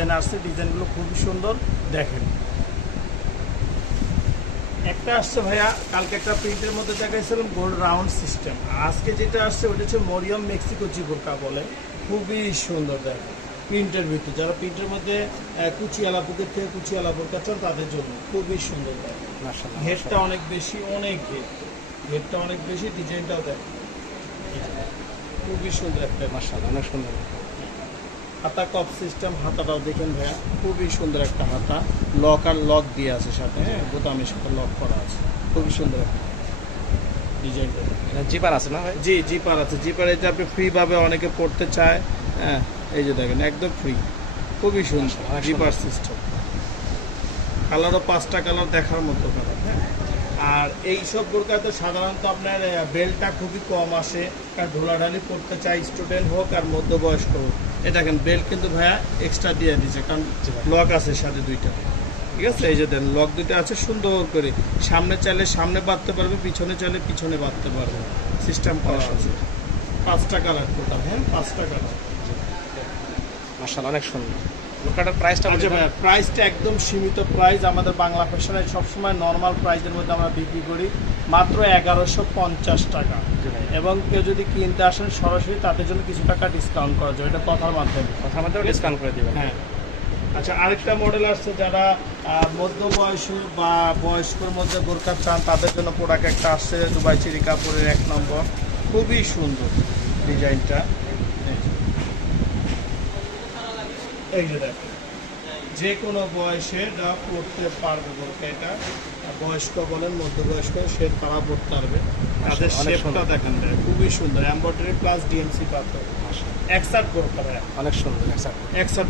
Design আসছে ডিজাইনগুলো খুবই সুন্দর। দেখেন। একটা আসছে ভাইয়া কালকে একটা প্রিন্টের মধ্যে দেখাইছিলাম গোল্ড রাউন্ড সিস্টেম। আজকে যেটা আসছে ওটা হচ্ছে মরিয়ম মেক্সিকো চিবোরকা বলে। খুবই সুন্দর দেখেন। প্রিন্টের ভিতরে যারা প্রিন্টের মধ্যে কুচি আলাপুকের থেকে কুচি আলাপুরকা চান তাদের জন্য খুবই সুন্দর দেখেন। মাশাআল্লাহ ঘেরটা অনেক বেশি অনেক ঘের হেডটা অনেক বেশি ডিজাইনটাও দেখ খুবই সুন্দর একটা মাশাআল্লাহ অনেক সুন্দর। হাতা কপ সিস্টেম হাতাটাও দেখেন ভাইয়া খুবই সুন্দর একটা হাতা। লক আর লক দিয়ে আছে সাথে হ্যাঁ বোতামের সাথে লক করা আছে। খুবই সুন্দর একটা জিপার আছে না ভাই? জি জিপার আছে। জিপার এটা আপনি ফ্রিভাবে অনেকে পড়তে চায় হ্যাঁ এই যে দেখেন একদম ফ্রি খুবই সুন্দর। Zipper system. কালারও পাঁচটা কালার দেখার মতো কালার হ্যাঁ। আর এই সব বোরকাতে সাধারণত আপনার বেলটা খুবই কম আসে। কারণ ঢোলাঢালি পড়তে চায় স্টুডেন্ট হোক আর মধ্যবয়স্ক হোক। এটা দেখেন বেল্ট কিন্তু ভাইয়া এক্সট্রা দিয়ে দিচ্ছে কারণ লক আছে সাথে দুইটা। ঠিক আছে? এই যে দেন লক দুটো আছে সুন্দর করে। সামনে চাইলে সামনে বাঁধতে পারবে পিছনে চাইলে পিছনে বাঁধতে পারবে। সিস্টেম করা আছে। পাঁচটা কালার টোটাল হ্যাঁ? পাঁচটা কালার মাশাআল্লাহ অনেক সুন্দর। বোরকাটার প্রাইসটা বলতে ভাইয়া প্রাইসটা একদম সীমিত প্রাইস আমাদের বাংলা ফ্যাশনে সবসময় নর্মাল প্রাইসের মধ্যে আমরা বিক্রি করি মাত্র এগারোশো পঞ্চাশ টাকা। এবং কেউ যদি কিনতে আসেন সরাসরি তাদের জন্য কিছু টাকা ডিসকাউন্ট করা যাবে এটা কথার মাধ্যমে। কথার মধ্যে ডিসকাউন্ট করে দিবেন। হ্যাঁ। আচ্ছা আরেকটা মডেল আসছে যারা মধ্য বয়সী বা বয়স্কর মধ্যে বোরকা চান তাদের জন্য প্রোডাক্ট একটা আসছে দুবাই চিরি কাপড়ের এক নম্বর। খুবই সুন্দর ডিজাইনটা এই যে। এই যে কোনো বয়সে যা পড়তে পারবে বলতে এটা। বয়স্ক বলেন মধ্যবয়স্ক সে তারা পড়তে পারবে। তাদের শেপটা দেখেন খুবই সুন্দর। এম্ব্রয়ডারি প্লাস ডিএমসি পাথর বোরকা ভাইয়া অনেক সুন্দর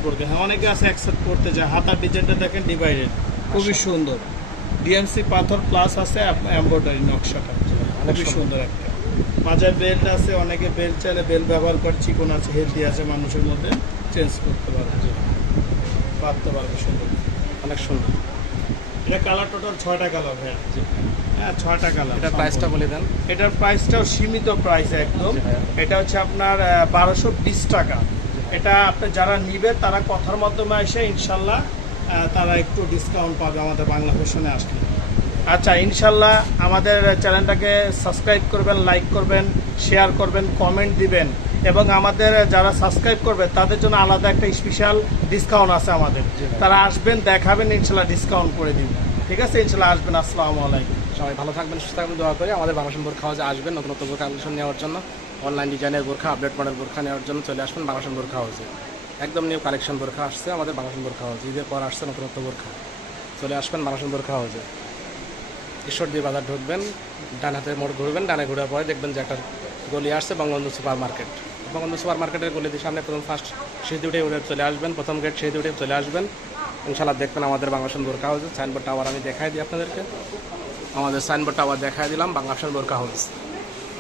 পড়তে হ্যাঁ অনেকে আছে যায়। হাতার ডিজাইনটা দেখেন ডিভাইডেড খুবই সুন্দর। ডিএমসি পাথর প্লাস আছে নকশাটা। খুবই সুন্দর। একটা। বেল্ট আছে অনেকে বেল্ট চাইলে বেল্ট ব্যবহার করে চিকন আছে হেলদি আছে মানুষের মধ্যে। চেঞ্জ করতে পারবে বাঁধতে পারবে সুন্দর। অনেক সুন্দর। এটা কালার টোটাল ছয়টা কালার ভাইয়া। হ্যাঁ ছয়টা কালার এটার প্রাইসটা বলে দেন। এটার প্রাইসটাও সীমিত প্রাইস একদম। এটা হচ্ছে আপনার বারোশো বিশ টাকা। এটা আপনি যারা নিবে তারা কথার মাধ্যমে এসে ইনশাল্লাহ তারা একটু ডিসকাউন্ট পাবে আমাদের বাংলা ফ্যাশনে আসলে। আচ্ছা ইনশাল্লাহ আমাদের চ্যানেলটাকে সাবস্ক্রাইব করবেন লাইক করবেন শেয়ার করবেন কমেন্ট দিবেন। এবং আমাদের যারা সাবস্ক্রাইব করবে তাদের জন্য আলাদা একটা স্পেশাল ডিসকাউন্ট আছে আমাদের। তারা আসবেন দেখাবেন ইনশাল্লাহ ডিসকাউন্ট করে দিন ঠিক আছে? ইনশাল্লাহ আসবেন। আসসালামু আলাইকুম। সবাই ভালো থাকবেন সুস্থ থাকবেন দোয়া করি। আমাদের বাংলাদেশ বোরখা হাউসে আসবেন নতুন নতুন বোরখা কালেকশন নেওয়ার জন্য। অনলাইন ডিজাইনের বোরখা আপডেট মডেল বোরখা নেওয়ার জন্য চলে আসবেন বাংলাদেশ বোরখা হাউসে একদম নিউ কালেকশন বোরখা আসছে আমাদের বাংলাদেশ বোরখা হাউস ঈদের পর আসছে নতুন নতুন বোরখা। চলে আসবেন বাংলাদেশ বোরখা হাউসে ঈশ্বর দিয়ে বাজার ঢুকবেন ডান হাতে মোড় ঘুরবেন ডানে ঘোরার পরে দেখবেন যে একটা গলি আসছে Bangabandhu super market Bangabandhu super মার্কেটের গলি দিয়ে সামনে প্রথম ফার্স্ট সিঁড়ি উঠে চলে আসবেন, প্রথম গেট উঠে চলে আসবেন। ইনশাল্লাহ দেখবেন আমাদের বাংলাদেশ বোরখা হাউসে সাইনবোর্ড টাওয়ার আমি দেখাই দিই আপনাদেরকে। আমাদের সাইনবোর্ড টাওয়ার দেখাই দিলাম বাংলাদেশ বোরখা হাউস।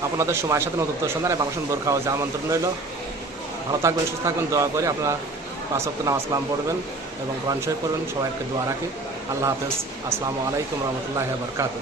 আপনাদের সময়ের সাথে নতুন সন্ধানে বাংলাদেশ বোরখা হাউসে আমন্ত্রণ রইল। ভালো থাকবেন, সুস্থ থাকবেন, দোয়া করি আপনারা পাঁচ সপ্তাহ নামাজ কালাম পড়বেন এবং কোরআন শরীফ পড়বেন। সবাইকে দোয়া রাখি। আল্লাহ হাফেজ। আসসালামু আলাইকুম রহমতুল্লাহ বরকাত